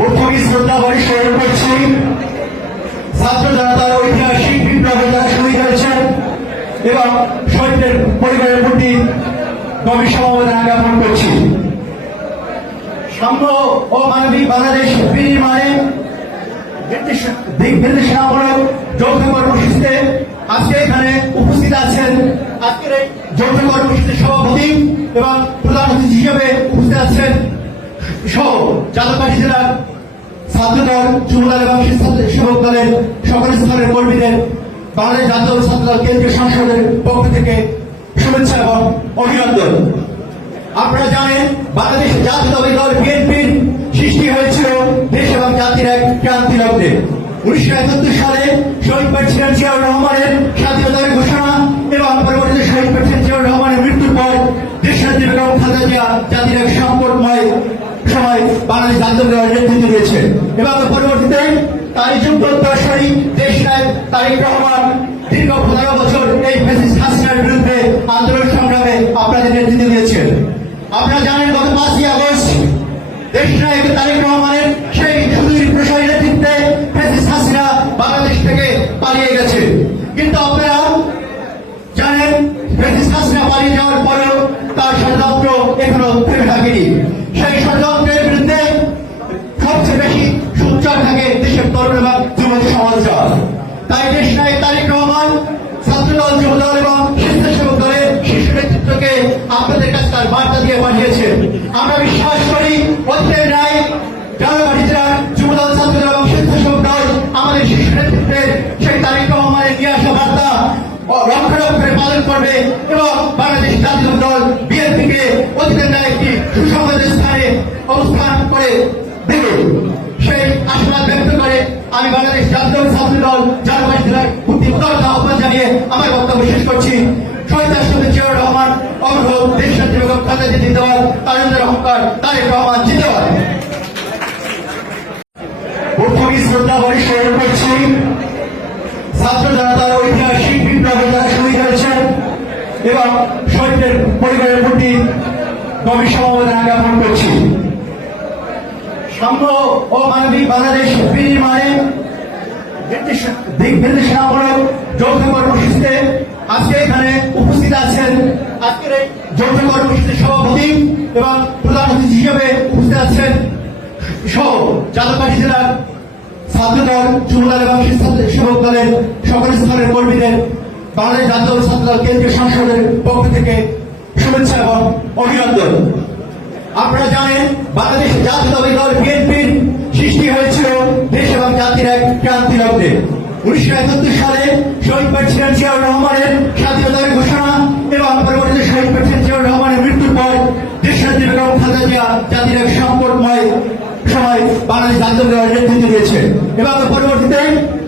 প্রথমে শ্রদ্ধা ভরে স্মরণ করছি ছাত্র জনতার ঐতিহাসিক বিপ্লবে যারা শহীদ হয়েছেন এবং শহীদদের পরিবারের প্রতি গভীর সমবেদনা জ্ঞাপন করছি। সাম্য ও মানবিক বাংলাদেশ বিনির্মাণে দিক নির্দেশনামূলক যৌথ কর্মসূচিতে আজকে এখানে উপস্থিত আছেন আজকের এই যৌথ কর্মসূচির সভাপতি এবং প্রধান অতিথি হিসেবে উপস্থিত আছেন সহ যাদবকাঠি জেলার ছাত্রদল, যুবদল এবং স্বেচ্ছাসেবক দলের সকল স্তরের কর্মীদের বাংলাদেশ জাতীয় ছাত্রদল কেন্দ্রীয় সংসদের পক্ষ থেকে শুভেচ্ছা এবং অভিনন্দন। আপনারা জানেন বাংলাদেশ জাতীয়তাবাদী দল বিএনপির সৃষ্টি হয়েছিল দেশ এবং জাতির এক ক্রান্তি লগ্নে। 1971 সালে শহীদ প্রেসিডেন্ট জিয়াউর রহমানের স্বাধীনতার ঘোষণা এবং পরবর্তীতে শহীদ প্রেসিডেন্ট জিয়াউর রহমানের মৃত্যুর পর দেশনেত্রী বেগম খালেদা জিয়া জাতির এক সংকটময় সময় বাংলাদেশ জাতীয়তাবাদী দলের নেতৃত্ব দিয়েছে এবং পরবর্তীতে তারই যুগোত্তরসূরি দেশ নায়ক তারেক রহমান দীর্ঘ 15 বছর এই ফ্যাসিস্ট হাসিনার বিরুদ্ধে আন্দোলন সংগ্রামে আপনাদের নেতৃত্ব দিয়েছেন। আপনারা জানেন গত 5ই আগস্ট দেশ নায়ক তারেক রহমানের সেই সুদূর প্রসারী নেতৃত্বে ফ্যাসিস্ট হাসিনা বাংলাদেশ থেকে পালিয়ে গেছে। কিন্তু আপনারা জানেন ফ্যাসিস্ট হাসিনা পালিয়ে যাওয়ার পরেও তার ষড়যন্ত্র এখনো থেমে থাকেনি। সেই ষড়যন্ত্রের বিরুদ্ধে সবচেয়ে বেশি সোচ্চার থাকে দেশের তরুণ এবং যুব সমাজরা। তাই দেশ নায়ক তারেক রহমান ছাত্রদল, যুবদল এবং স্বেচ্ছাসেবক দলের শীর্ষ নেতৃত্বকে আপনাদের কাছে তার বার্তা দিয়ে পাঠিয়েছেন। আমরা বিশ্বাস করি অতীতের ন্যায় যাদবকাঠি জেলার যুবদল, ছাত্রদল এবং স্বেচ্ছাসেবক দল আমাদের শীর্ষ নেতৃত্বের সেই তারেক রহমানের নিয়ে আসা বার্তা রক্ষারক্ষে পালন করবে এবং বাংলাদেশ জাতীয় দল বিএনপিকে অতীতের ন্যায় একটি সুসংবাদের স্থানে অবস্থান করে দেবে সেই আশাবাদ ব্যক্ত করে আমি বাংলাদেশ জাতীয় ছাত্র দল যাদবকাঠি জেলার প্রতি উদারতা আহ্বান জানিয়ে আমার বক্তব্য শেষ করছি। শহীদ রাষ্ট্রপতি জিয়াউর রহমান অমর দেশনেত্রী বেগম খালেদা জিয়া জিন্দাবাদ, তারেন্দ্র অহংকার তারেক রহমান জিন্দাবাদ। প্রথমে শ্রদ্ধা ভরে স্মরণ করছি ছাত্র জনতার ঐতিহাসিক বিপ্লবে যারা শহীদ হয়েছেন এবং শহীদদের পরিবারের প্রতি গভীর সমবেদনা জ্ঞাপন করছি। সাম্য ও মানবিক বাংলাদেশ বিনির্মাণে দিক নির্দেশনামূলক যৌথ কর্মসূচিতে আজকে এখানে উপস্থিত আছেন আজকের এই যৌথ কর্মসূচির সভাপতি এবং প্রধান অতিথি হিসেবে উপস্থিত আছেন সহ যাদবকাঠি জেলার ছাত্রদল, যুবদল এবং স্বেচ্ছাসেবক দলের সকল স্তরের কর্মীদের বাংলাদেশ জাতীয় ছাত্রদল কেন্দ্রীয় সংসদের পক্ষ থেকে শুভেচ্ছা এবং অভিনন্দন। আপনারা জানেন বাংলাদেশ জাতীয়তাবাদী দল বিএনপির সৃষ্টি হয়েছিল দেশ এবং জাতির এক ক্রান্তি লগ্নে। 1971 সালে শহীদ প্রেসিডেন্ট জিয়াউর রহমানের স্বাধীনতার ঘোষণা এবং পরবর্তীতে শহীদ প্রেসিডেন্ট জিয়াউর রহমানের মৃত্যুর পর দেশনেত্রী বেগম খালেদা জিয়া জাতির এক সংকটময় সময় বাংলাদেশ জাতীয়তাবাদী দলের নেতৃত্ব দিয়েছে এবং পরবর্তীতে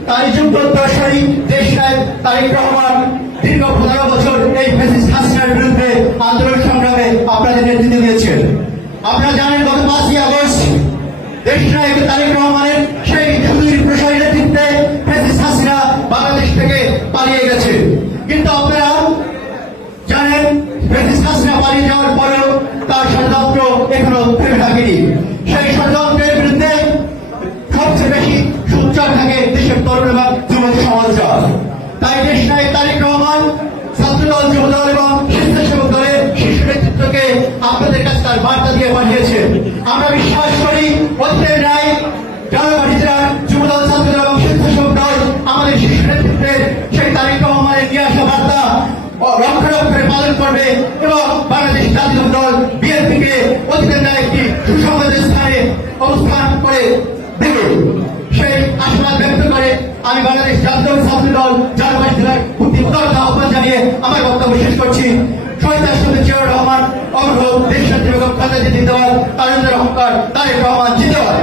তারই যুগোত্তরসূরি দেশ নায়ক তারেক রহমান দীর্ঘ 15 বছর এই ফ্যাসিস্ট হাসিনার বিরুদ্ধে আন্দোলন সংগ্রামে আপনাদের নেতৃত্ব দিয়েছেন। আপনারা জানেন গত 5ই আগস্ট দেশ নায়ক তারেক রহমানের সেই সুদূর প্রসারী নেতৃত্বে ফ্যাসিস্ট হাসিনা বাংলাদেশ থেকে পালিয়ে গেছে। কিন্তু আপনারা জানেন ফ্যাসিস্ট হাসিনা পালিয়ে যাওয়ার পরেও তার ষড়যন্ত্র এখনো থেমে থাকেনি। সেই ষড়যন্ত্রের বিরুদ্ধে সবচেয়ে বেশি সোচ্চার থাকে দেশের তরুণ এবং যুব সমাজরা। তাই দেশ নায়ক তারেক রহমান ছাত্রদল, যুবদল এবং স্বেচ্ছাসেবক দলের শীর্ষ নেতৃত্বকে আপনাদের কাছে তার বার্তা দিয়ে পাঠিয়েছেন। আমরা বিশ্বাস করি অতীতের ন্যায় যাদবকাঠি জেলার যুবদল, ছাত্রদল এবং স্বেচ্ছাসেবক দল আমাদের শীর্ষ নেতৃত্বের সেই তারেক রহমানের নিয়ে আসা বার্তা রক্ষারক্ষে পালন করবে এবং বাংলাদেশ জাতীয় দল বিএনপিকে অতীতের ন্যায় একটি সুসংবাদের স্থানে অবস্থান করে দেবে সেই আশাবাদ ব্যক্ত করে আমি বাংলাদেশ জাতীয় ছাত্র দল যাদবকাঠি জেলার প্রতি উদারতা আহ্বান জানিয়ে আমার বক্তব্য শেষ করছি। শহীদ রাষ্ট্রপতি জিয়াউর রহমান অমর দেশনেত্রী বেগম খালেদা জিয়া জিন্দাবাদ, তারেন্দ্র অহংকার তারেক রহমান জিন্দাবাদ।